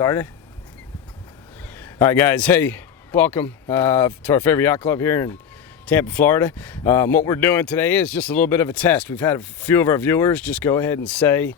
started. All right, guys. Hey, welcome to our favorite yacht club here in Tampa, Florida. What we're doing today is just a little bit of a test. We've had a few of our viewers just go ahead and say,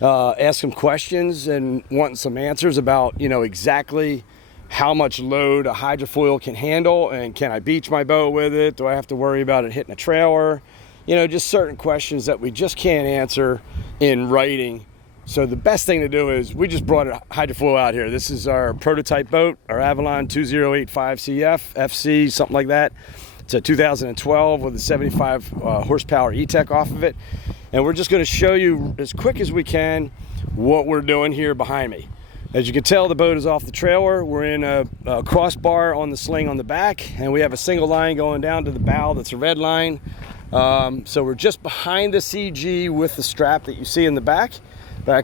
ask some questions and want some answers about, exactly how much load a hydrofoil can handle, and can I beach my boat with it? Do I have to worry about it hitting a trailer? Just certain questions that we just can't answer in writing. So the best thing to do is we just brought a hydrofoil out here. This is our prototype boat, our Avalon 2085 CF, FC, something like that. It's a 2012 with a 75 horsepower E-Tech off of it. And we're just gonna show you as quick as we can what we're doing here behind me. As you can tell, the boat is off the trailer. We're in a crossbar on the sling on the back, and we have a single line going down to the bow that's a red line. So we're just behind the CG with the strap that you see in the back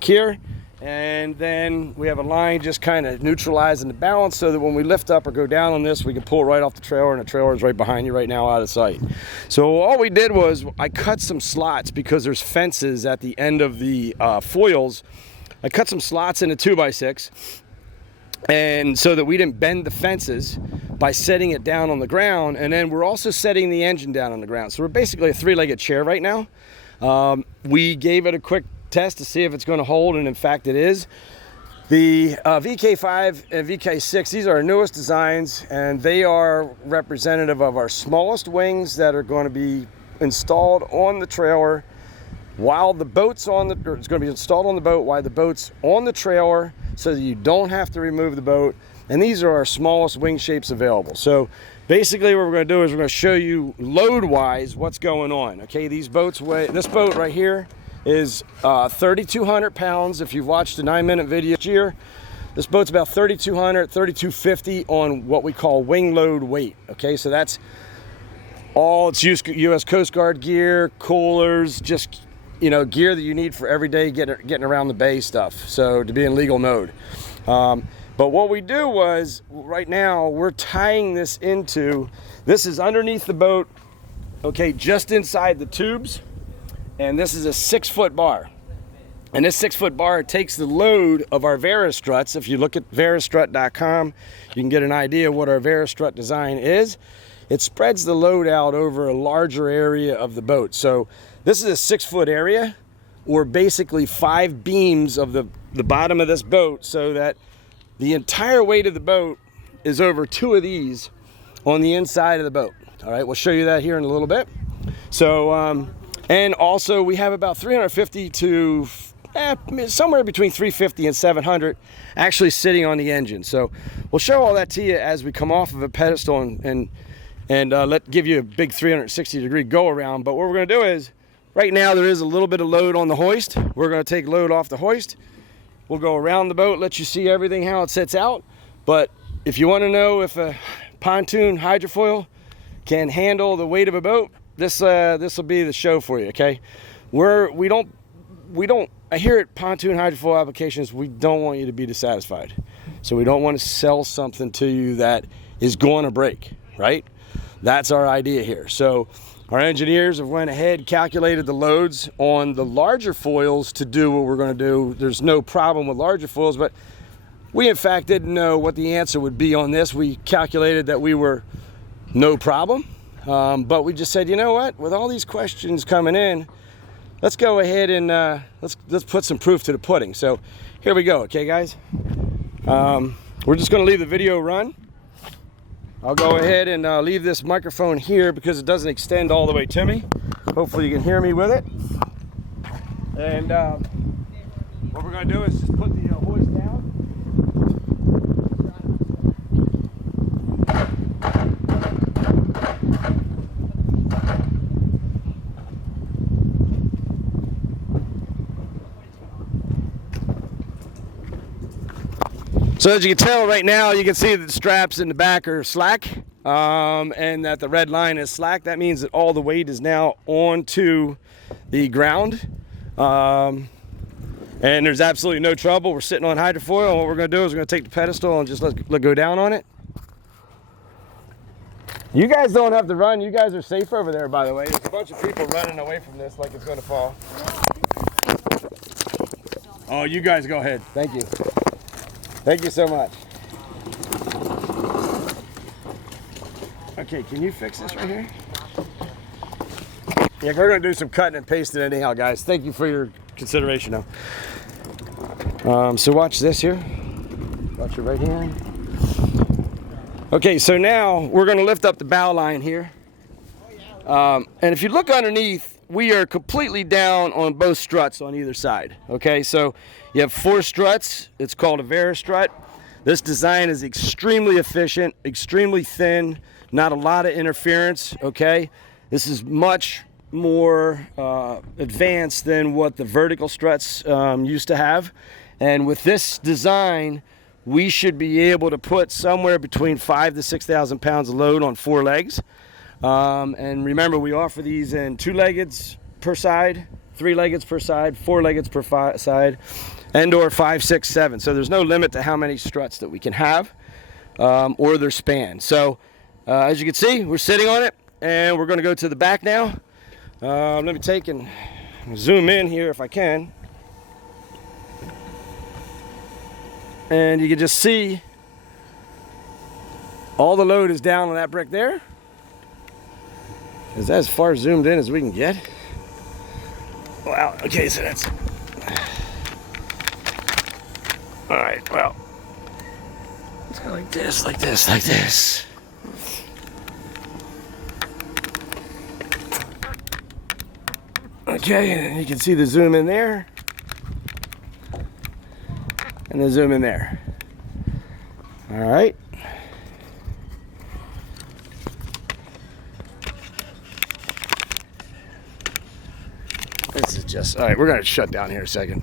here, and then we have a line just kind of neutralizing the balance so that when we lift up or go down on this, we can pull it right off the trailer, and the trailer is right behind you right now out of sight. So all we did was I cut some slots because there's fences at the end of the foils. I cut some slots in a 2x6, and so that we didn't bend the fences by setting it down on the ground. And then we're also setting the engine down on the ground. So we're basically a three-legged chair right now. We gave it a quick test to see if it's going to hold, and in fact it is. The VK5 and VK6, these are our newest designs, and they are representative of our smallest wings that are going to be installed on the trailer while the boat's on the, or it's going to be installed on the boat while the boat's on the trailer, so that you don't have to remove the boat. And these are our smallest wing shapes available. So basically what we're going to do is we're going to show you load wise what's going on. Okay, these boats weigh, this boat right here is 3,200 pounds. If you've watched the 9-minute video this year, this boat's about 3,200, 3,250 on what we call wing load weight. Okay, so that's all its U.S. Coast Guard gear, coolers, just gear that you need for everyday getting around the bay stuff, so to be in legal mode. But what we do was, right now we're tying this into, this is underneath the boat, okay, just inside the tubes. And this is a 6-foot bar. And this 6-foot bar takes the load of our VARA Struts. If you look at varastrut.com, you can get an idea of what our VARA Strut design is. It spreads the load out over a larger area of the boat. So this is a 6-foot area, or basically 5 beams of the bottom of this boat, so that the entire weight of the boat is over 2 of these on the inside of the boat. All right, we'll show you that here in a little bit. So, and also we have about 350 to somewhere between 350 and 700 actually sitting on the engine. So we'll show all that to you as we come off of a pedestal and give you a big 360-degree go around. But what we're going to do is, right now there is a little bit of load on the hoist. We're going to take load off the hoist. We'll go around the boat, let you see everything, how it sits out. But if you want to know if a pontoon hydrofoil can handle the weight of a boat, this will be the show for you. Okay, we don't here at Pontoon Hydrofoil Applications, we don't want you to be dissatisfied. So we don't want to sell something to you that is going to break, right? That's our idea here. So our engineers have went ahead, calculated the loads on the larger foils to do what we're going to do. There's no problem with larger foils, but we in fact didn't know what the answer would be on this. We calculated that we were no problem. But we just said, you know what, with all these questions coming in, let's go ahead and let's put some proof to the pudding. So here we go. Okay, guys, we're just going to leave the video run. I'll go ahead and leave this microphone here because it doesn't extend all the way to me. Hopefully you can hear me with it. And what we're going to do is just put the hoist down. So as you can tell right now, you can see that the straps in the back are slack, and that the red line is slack. That means that all the weight is now onto the ground, and there's absolutely no trouble. We're sitting on hydrofoil, and what we're going to do is we're going to take the pedestal and just let go down on it. You guys don't have to run. You guys are safe over there, by the way. There's a bunch of people running away from this like it's going to fall. Oh, you guys go ahead. Thank you. Thank you so much. Okay, can you fix this right here? Yeah, we're gonna do some cutting and pasting anyhow, guys. Thank you for your consideration now. So watch this here. Watch your right hand. Okay, so now we're gonna lift up the bow line here. And if you look underneath, we are completely down on both struts on either side. Okay, so you have 4 struts. It's called a VARA Strut. This design is extremely efficient, extremely thin, not a lot of interference. Okay, this is much more advanced than what the vertical struts used to have. And with this design, we should be able to put somewhere between 5,000 to 6,000 pounds of load on 4 legs. And remember, we offer these in 2-leggeds per side, 3-leggeds per side, 4-leggeds per side, and or 5, 6, 7. So there's no limit to how many struts that we can have or their span. So as you can see, we're sitting on it, and we're going to go to the back now. Let me take and zoom in here if I can. And you can just see all the load is down on that brick there. Is that as far zoomed in as we can get? Wow, okay, so that's... All right, well, let's go like this, like this, like this. Okay, and you can see the zoom in there. And the zoom in there. All right. This is just, all right, we're gonna shut down here a second.